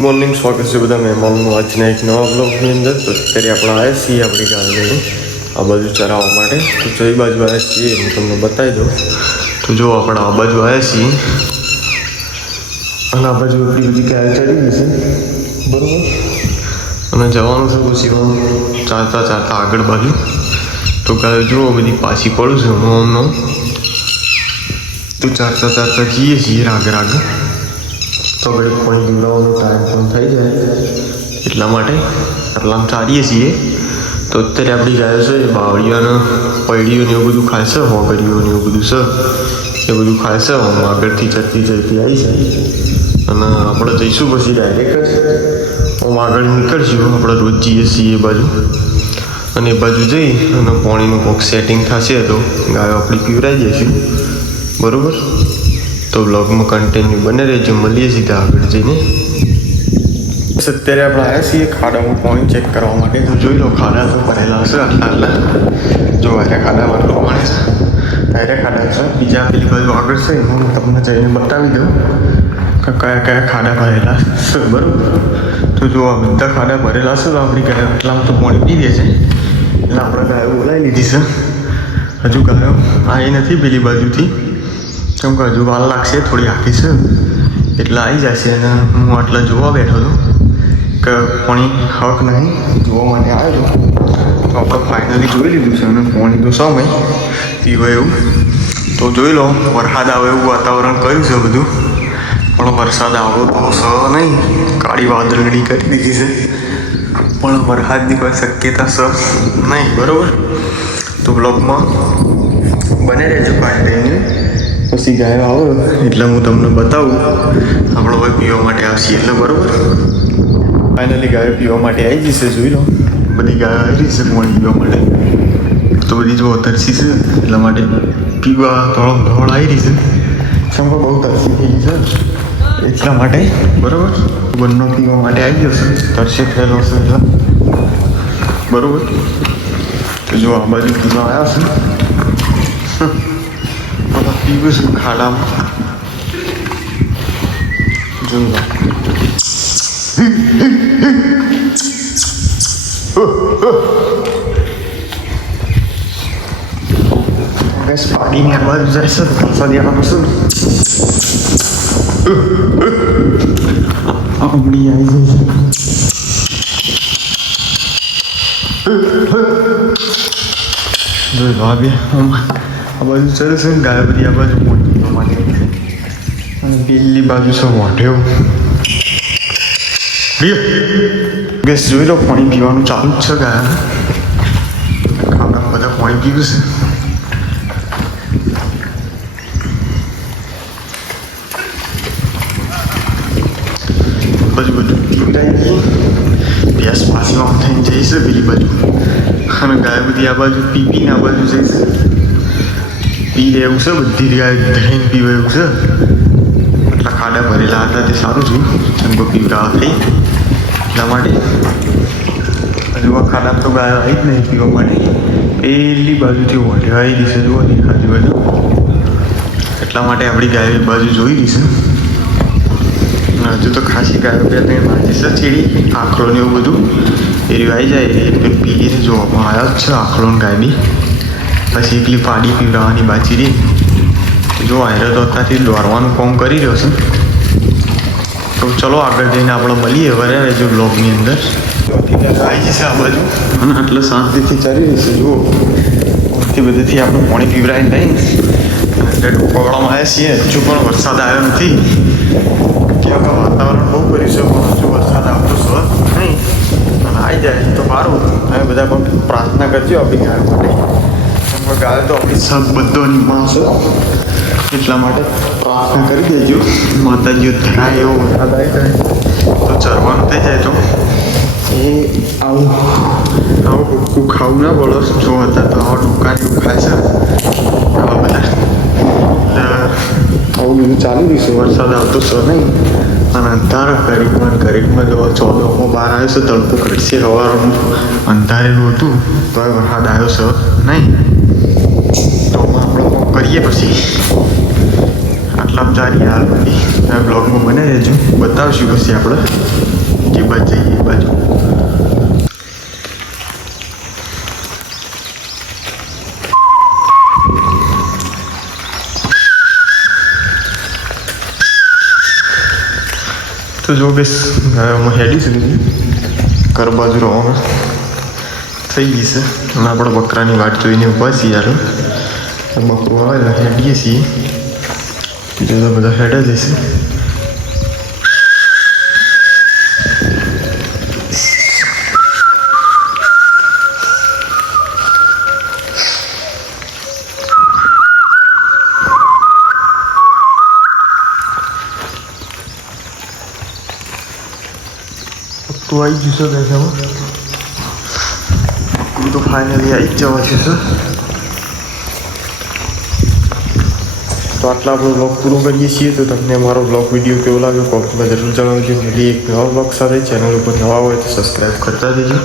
Morning સ્વાગત છે બધા મહેમાનોનું આજના એક નવા બ્લોગની અંદર. તો અત્યારે આપણે આવ્યા છીએ આપણી ગાય લઈને આ બાજુ ચરાવવા માટે. તો કઈ બાજુ આવ્યા છીએ હું તમને બતાવી દઉં. તો જો આપણે આ બાજુ આવ્યા છીએ અને આ બાજુ એટલી બધી ગાય ચડી છે બરાબર. અને જવાનું છે પછી ચાલતા ચાલતા આગળ બાજુ. તો ગાય જુઓ બધી પાછી પડું છે હમણાં. તો ચાલતા ચાલતા જઈએ છીએ રાગ તો આપણે પાણી પીવડાવવાનો ટાઈમ પણ થઈ જાય એટલા માટે આટલામાં ચાલીએ છીએ. તો અત્યારે આપણી ગાયો છે એ બાવળીઓને પૈડીઓને એવું બધું ખાય છે, હોગરીઓને એવું બધું છે એ બધું ખાય છે. હું આગળથી ચડતી આવી છે અને આપણે જઈશું પછી ડાયરેક્ટ જ હું આગળ નીકળશું. આપણે રોજ જઈએ છીએ એ બાજુ અને એ બાજુ જઈ અને પાણીનું કોઈક સેટિંગ થશે તો ગાયો આપણી પીવડાવી જઈશું બરાબર. તો બ્લોગમાં કન્ટિન્યુ બને રહેજો. મળીએ સીધા આગળ જઈને. અત્યારે આપણે આવ્યા છીએ ખાડામાં પાણી ચેક કરવા માટે. તો જોઈ લો ખાડા તો ભરેલા હશે આટલા જો આર્યા ખાડામાં આટલું પાણી છે, આર્યા ખાડા છે. બીજા પેલી બાજુ આગળ છે હું તમને જઈને બતાવી દઉં કે કયા કયા ખાડા ભરેલા છે બરાબર. તો જો આ બધા ખાડા ભરેલા છે તો આપણી ગાયો આટલામાં તો પાણી પી દે છે એટલે આપણે ગાયો બોલાવી લીધી છે. હજુ ગાયો આવી નથી પેલી બાજુથી કેમ કે હજુ વાર લાગશે, થોડી આખી છે એટલે આવી જશે. અને હું આટલા જોવા બેઠો હતો કે પાણી હક નહીં જોવા માટે આવ્યો હતો. તો આપણે ફાઇનલી જોઈ લીધું છે અને પાણી તો સમય પીવાય એવું. તો જોઈ લો વરસાદ આવે એવું વાતાવરણ કર્યું છે બધું, પણ વરસાદ આવો તો સ નહીં, કાળી વાદળગડી કરી દીધી છે પણ વરસાદની કોઈ શક્યતા સ નહીં બરાબર. તો બ્લોગમાં બને રહેજો ફાઇનલી. પછી ગાયો આવો એટલે હું તમને બતાવું. આપણે હવે પીવા માટે આવશે એટલે બરાબર. ફાઇનલી ગાયો પીવા માટે આવી જશે. જોઈ લો બધી ગાયો આવી રહી છે પાણી પીવા માટે. તો બધી જો તરસી છે એટલા માટે પીવા થોડો ધોળ આવી રહી છે. કેમ કે બહુ તરસી થઈ છે એટલા માટે બરાબર. બંને પીવા માટે આવી જશે, તરસે થયેલો છે એટલે બરાબર. તો જો આ બાજુ પીવા આવ્યા છે પીવું છું ખાડામાં. જોઈ બસ પાડીને આ બાજુ જાય છે તો વરસાદ આવવાનો છે. હમણી આવી જાય જોઈ લો આ બે આ બાજુ ચડે છે ને ગાય બધી આ બાજુ પહોંચવા માટે અને પેલી બાજુ છે વાંઢ્યો. ગેસ જોઈ લો પાણી પીવાનું ચાલુ જ છે ગાય. ખાડામાં બધા પાણી પીવું છે. બાજુ બધું પીવડાવી ભેંસ પાછી આમ થઈને જઈશે પેલી બાજુ અને ગાય બધી આ બાજુ પીને આ બાજુ જઈશે. પી રહેવું છે બધી ગાય ધઈને પીવા એવું છે. આટલા ખાડા ભરેલા હતા તે સારું છે એમ કોઈ પીવડાવા થઈ એટલા માટે. હજુ આ ખાડા તો ગાય આવી જ નહીં પીવા માટે. પેલી બાજુથી ઓઢે આવી રહી છે જુઓ આજુબાજુ એટલા માટે આપણી ગાય એ બાજુ જોઈ રહી છે. હજુ તો ખાસી ગાયો બે ત્રણ વાંચી છે ચીડી આખલો ને એવું બધું એ રહ્યું આવી જાય એટલે પીને જોવામાં આવ્યો જ છે આખલો ને ગાય બી. પછી એકલી પાડી પીવડાવવાની બાચી રહી. જો આયરો તો અત્યારથી દોરવાનું કામ કરી રહ્યો છે. તો ચલો આગળ જઈને આપણે મળીએ વરે રહેજો બ્લોગની અંદર. આવી જશે આ બાજુ અને એટલે શાંતિથી ચાલી રહેશે. જુઓ તે બધેથી આપણે પાણી પીવડાવી નહીં એટલે ટોપાવાળામાં આવ્યા છીએ. હજુ પણ વરસાદ આવ્યો નથી કેમ કે વાતાવરણ બહુ કર્યું છે પણ હજુ વરસાદ આવતો છે નહીં. અને આવી જાય તો સારું. હવે બધા પણ પ્રાર્થના કરજો આપણી ગાય માટે. ગાય તો આપણી સબ બધાની માં છે એટલા માટે પ્રાર્થના કરી દેજો. માતાજીઓ ધરાય એવો વરસાદ આવી જાય તો ચરવાનું થઈ જાય. તો એ આવું ભૂખું ખાવું ના પડો. જો હતા તો આવા ડોકાને એવું ખાય છે આવા બધા આવું બધું ચાલી રહ્યું છે. વરસાદ આવતો છે નહીં અને અંધારા ઘડીકમાં જો 14 બહાર આવ્યો છે. તડકો ઘટશે સવારનું અંધારેલું હતું તો વરસાદ આવ્યો છે નહીં. તો આપણે કરીએ પછી આટલા જારી હાલ બધી બ્લોગમાં બને રહેજો, બતાવશું પછી આપણે જે બાજુ જઈએ એ બાજુ. તો જો બેસ હું હેડી સુધી ઘર બાજુ રવાના થઈ ગઈ છે. અને આપણે બકરાની વાટ જોઈને ઊભા છીએ. યાર બકરું આવે એટલે હેડીએ છીએ. બીજા બધા હેડા જશે. તો આવી જશો બેસામાં તો ફાઇનલી આવી જ જવા છે સર. તો આટલા આપણો બ્લોગ પૂરો કરીએ છીએ. તો તમને અમારો બ્લોગ વિડીયો કેવો લાગ્યો કોમેન્ટમાં જરૂર જણાવજો. મળીએ એક નવા બ્લોગ સાથે. ચેનલ ઉપર નવા હોય તો સબસ્ક્રાઈબ કરતા દેજો.